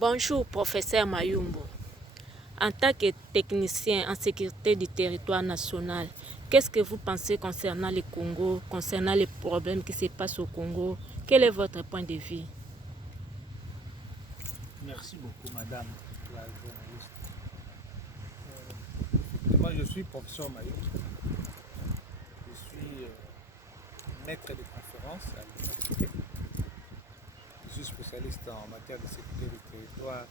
Bonjour, professeur Mayumbo. En tant que technicien en sécurité du territoire national, qu'est-ce que vous pensez concernant le Congo, concernant les problèmes qui se passent au Congo? Quel est votre point de vue? Merci beaucoup, madame la journaliste. Moi, je suis professeur Mayumbo. Je suis maître de conférence à l'université. Je suis spécialiste en matière de sécurité du territoire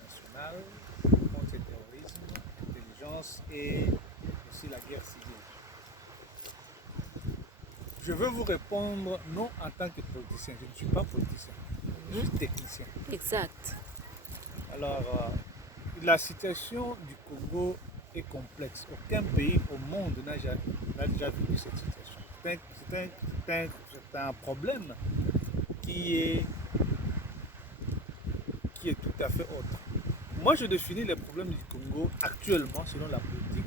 national, contre-terrorisme, intelligence et aussi la guerre civile. Je veux vous répondre non en tant que politicien. Je ne suis pas politicien, je suis technicien. Exact. Alors, la situation du Congo est complexe. Aucun pays au monde n'a déjà vécu cette situation. C'est un problème qui est tout à fait autre. Moi, je définis les problèmes du Congo actuellement selon la politique.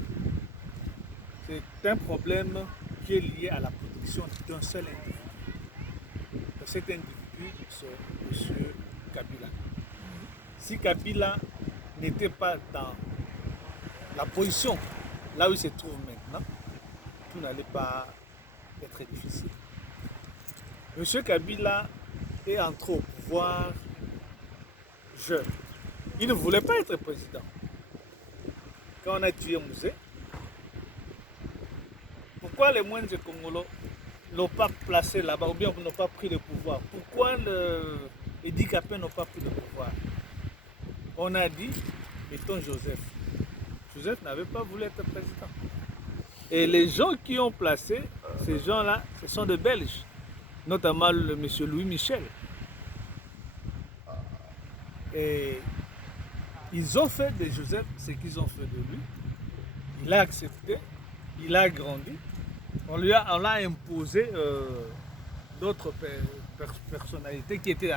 C'est un problème qui est lié à la protection d'un seul individu. Et cet individu, c'est M. Kabila. Si Kabila n'était pas dans la position là où il se trouve maintenant, tout n'allait pas être difficile. M. Kabila est entré au pouvoir jeune. Il ne voulait pas être président. Quand on a tué Mouzé, pourquoi les moines de Congolais n'ont pas placé là-bas ou bien n'ont pas pris le pouvoir? Pourquoi les handicapés n'ont pas pris le pouvoir? On a dit, mettons Joseph. Joseph n'avait pas voulu être président. Et les gens qui ont placé ces gens-là, ce sont des Belges, notamment le monsieur Louis Michel. Et ils ont fait de Joseph ce qu'ils ont fait de lui. Il a accepté, il a grandi. On l'a imposé d'autres personnalités qui étaient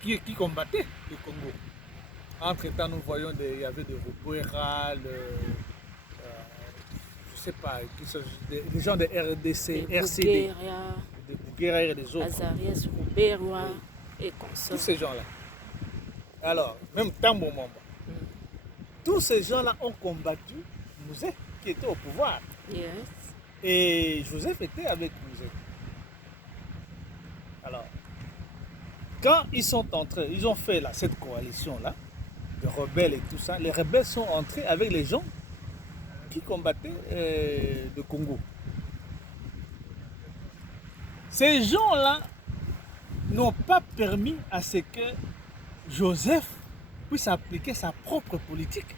qui combattaient le Congo. Entre-temps, nous voyons il y avait des Robouera, je ne sais pas, des gens de RDC, RCD, des Bouguera et des autres. Azarias, Rouberwa et consorts. Tous ces gens-là. Alors, même Tambo Mamba. Tous ces gens-là ont combattu Mouzé, qui était au pouvoir. Yes. Et Joseph était avec Mouzé. Alors, quand ils sont entrés, ils ont fait cette coalition-là, de rebelles et tout ça, les rebelles sont entrés avec les gens qui combattaient le Congo. Ces gens-là n'ont pas permis à ce que Joseph puisse appliquer sa propre politique,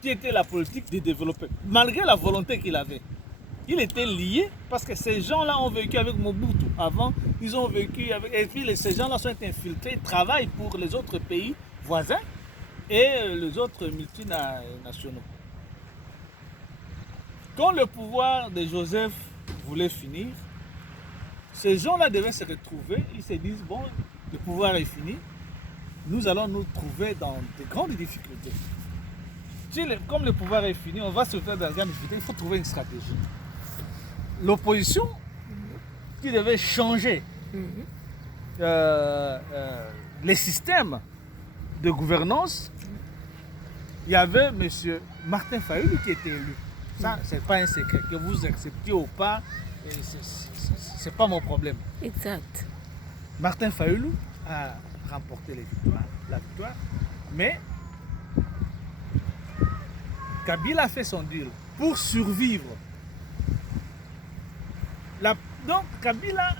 qui était la politique de développer, malgré la volonté qu'il avait. Il était lié parce que ces gens-là ont vécu avec Mobutu. Avant, ils ont vécu avec... Et puis ces gens-là sont infiltrés, ils travaillent pour les autres pays voisins et les autres multinationaux. Quand le pouvoir de Joseph voulait finir, ces gens-là devaient se retrouver. Ils se disent, bon, le pouvoir est fini, nous allons nous trouver dans de grandes difficultés. Comme le pouvoir est fini, on va se faire dans de grandes difficultés, il faut trouver une stratégie. L'opposition qui devait changer les systèmes de gouvernance, il y avait M. Martin Fayulu qui était élu. Ça, ce n'est pas un secret. Que vous acceptiez ou pas, ce n'est pas mon problème. Exact. Martin Fayulu a remporté la victoire, mais Kabila a fait son deal pour survivre. Donc Kabila,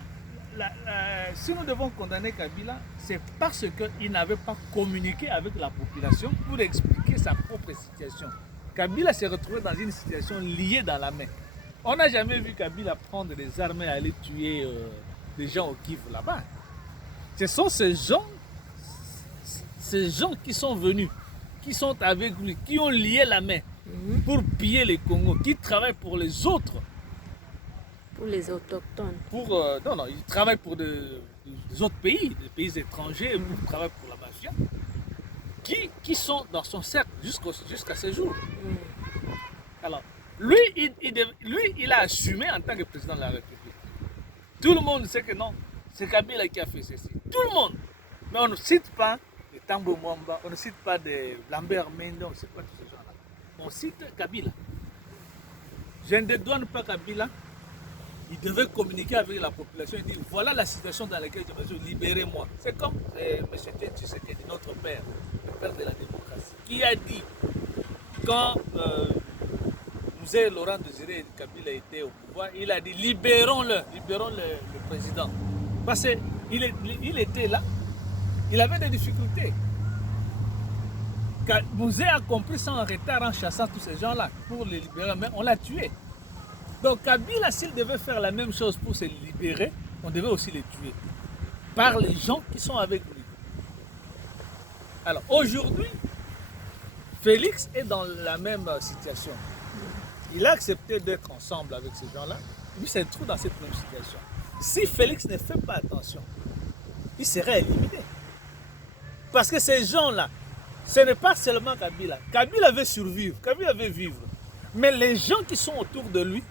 si nous devons condamner Kabila, c'est parce qu'il n'avait pas communiqué avec la population pour expliquer sa propre situation. Kabila s'est retrouvé dans une situation liée dans la main. On n'a jamais vu Kabila prendre des armes et aller tuer des gens au Kivu là-bas. Ce sont ces gens qui sont venus, qui sont avec lui, qui ont lié la main pour piller les Congo, qui travaillent pour les autres. Pour les autochtones. Non, ils travaillent pour des autres pays, des pays étrangers, ils travaillent pour la mafia, qui sont dans son cercle jusqu'à ce jour. Alors, lui, il a assumé en tant que président de la République. Tout le monde sait que non, c'est Kabila qui a fait ceci. Tout le monde. Mais on ne cite pas de Tambo Mwamba, on ne cite pas de Lambert Mende, on ne cite pas tous ces gens-là. On cite Kabila. Je ne dédouane pas Kabila. Il devait communiquer avec la population et dire voilà la situation dans laquelle je me suis, libérez-moi. C'est comme M. Tshisekedi, notre père, le père de la démocratie, qui a dit quand Mzee Laurent Désiré Kabila était au pouvoir, il a dit libérons le président. Parce qu'il était là, il avait des difficultés. Mzee a compris ça en retard en chassant tous ces gens-là pour les libérer, mais on l'a tué. Donc Kabila, s'il devait faire la même chose pour se libérer, on devait aussi les tuer par les gens qui sont avec lui. Alors aujourd'hui, Félix est dans la même situation. Il a accepté d'être ensemble avec ces gens-là, lui se trouve dans cette même situation. Si Félix ne fait pas attention, il serait éliminé. Parce que ces gens-là, ce n'est pas seulement Kabila. Kabila veut survivre, Kabila veut vivre. Mais les gens qui sont autour de lui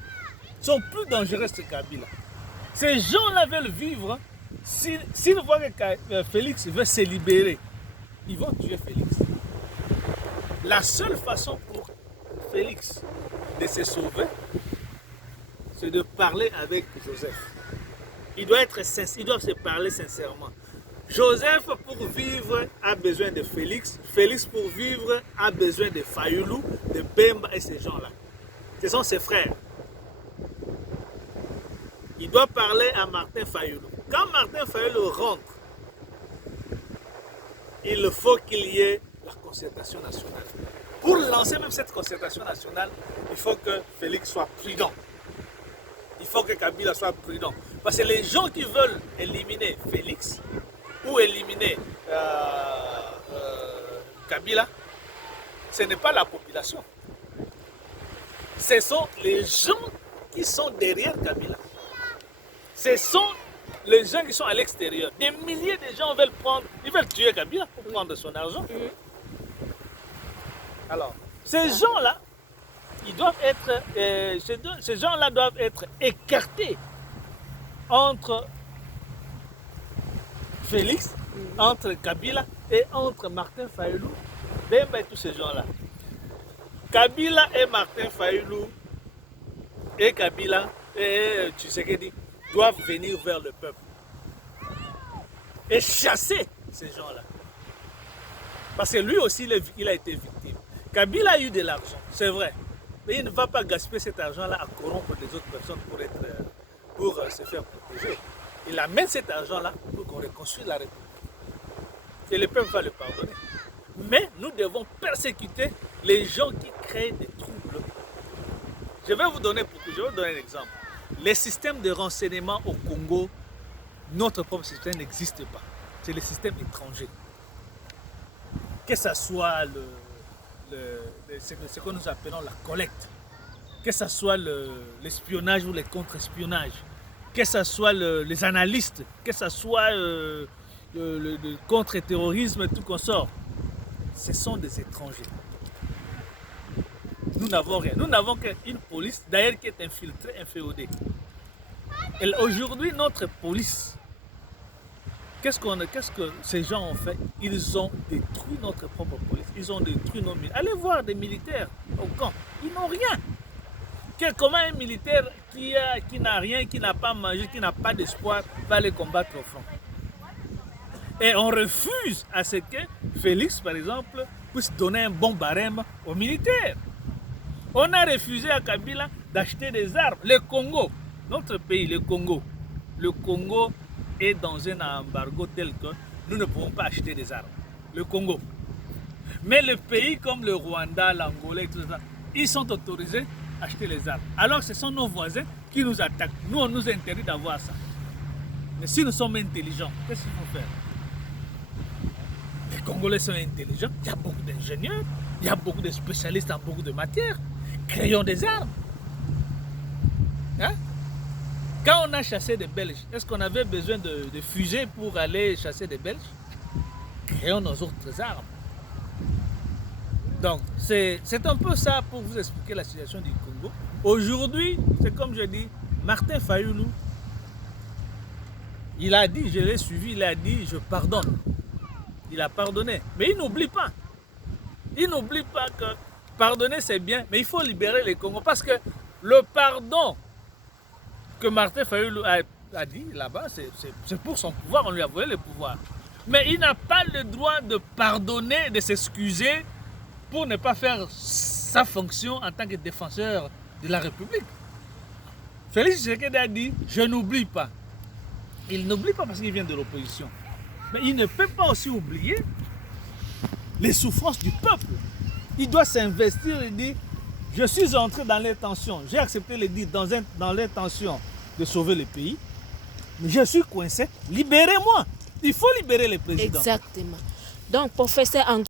sont plus dangereux que Kabila. Ces gens-là veulent vivre. S'ils voient que Félix veut se libérer, ils vont tuer Félix. La seule façon pour Félix de se sauver, c'est de parler avec Joseph. Il doit être sincère, ils doivent se parler sincèrement. Joseph, pour vivre, a besoin de Félix. Félix, pour vivre, a besoin de Fayulu, de Bemba et ces gens-là. Ce sont ses frères. Il doit parler à Martin Fayulu. Quand Martin Fayulu rentre, il faut qu'il y ait la concertation nationale. Pour lancer même cette concertation nationale, il faut que Félix soit prudent. Il faut que Kabila soit prudent. Parce que les gens qui veulent éliminer Félix ou éliminer Kabila, ce n'est pas la population. Ce sont les gens qui sont derrière Kabila. Ce sont les gens qui sont à l'extérieur. Des milliers de gens ils veulent tuer Kabila pour prendre son argent. Alors, ces gens-là, ils doivent être, ces gens-là doivent être écartés entre Félix, entre Kabila et entre Martin Fayulu, Bemba et tous ces gens-là. Kabila et Martin Fayulu et Kabila et Tshisekedi doivent venir vers le peuple et chasser ces gens-là. Parce que lui aussi, il a été victime. Kabila a eu de l'argent, c'est vrai. Mais il ne va pas gaspiller cet argent-là à corrompre les autres personnes pour se faire protéger. Il amène cet argent-là pour qu'on reconstruise la République. Et le peuple va le pardonner. Mais nous devons persécuter les gens qui créent des troubles. Je vais vous donner un exemple. Les systèmes de renseignement au Congo, notre propre système n'existe pas. C'est le système étranger. Que ce soit ce que nous appelons la collecte, que ce soit l'espionnage ou le contre-espionnage, que ce soit les analystes, que ce soit le contre-terrorisme et tout consort, ce sont des étrangers. Nous n'avons rien. Nous n'avons qu'une police, d'ailleurs, qui est infiltrée, inféodée. Et aujourd'hui, notre police, qu'est-ce que ces gens ont fait? Ils ont détruit notre propre police. Ils ont détruit nos militaires. Allez voir des militaires au camp. Ils n'ont rien. Comment un militaire qui n'a rien, qui n'a pas mangé, qui n'a pas d'espoir, va les combattre au front? Et on refuse à ce que Félix, par exemple, puisse donner un bon barème aux militaires. On a refusé à Kabila d'acheter des armes. Le Congo, notre pays, le Congo est dans un embargo tel que nous ne pouvons pas acheter des armes. Le Congo. Mais les pays comme le Rwanda, l'Angola et tout ça, ils sont autorisés à acheter les armes. Alors ce sont nos voisins qui nous attaquent. Nous, on nous interdit d'avoir ça. Mais si nous sommes intelligents, qu'est-ce qu'il faut faire? Les Congolais sont intelligents. Il y a beaucoup d'ingénieurs. Il y a beaucoup de spécialistes en beaucoup de matières. Créons des armes. Hein? Quand on a chassé des Belges, est-ce qu'on avait besoin de fusées pour aller chasser des Belges? Créons nos autres armes. Donc, c'est un peu ça pour vous expliquer la situation du Congo. Aujourd'hui, c'est comme je dis, Martin Fayulu, il a dit, je l'ai suivi, il a dit, je pardonne. il a pardonné. Mais il n'oublie pas. Il n'oublie pas que pardonner c'est bien, mais il faut libérer les Congos. Parce que le pardon que Martin Fayulu a dit là-bas, c'est pour son pouvoir, on lui a volé le pouvoir. Mais il n'a pas le droit de pardonner, de s'excuser pour ne pas faire sa fonction en tant que défenseur de la République. Félix Tshisekedi a dit, je n'oublie pas. Il n'oublie pas parce qu'il vient de l'opposition. Mais il ne peut pas aussi oublier les souffrances du peuple. Il doit s'investir et dire, je suis entré dans l'intention, j'ai accepté le dire dans l'intention de sauver le pays, mais je suis coincé, libérez-moi. Il faut libérer les présidents. Exactement. Donc, professeur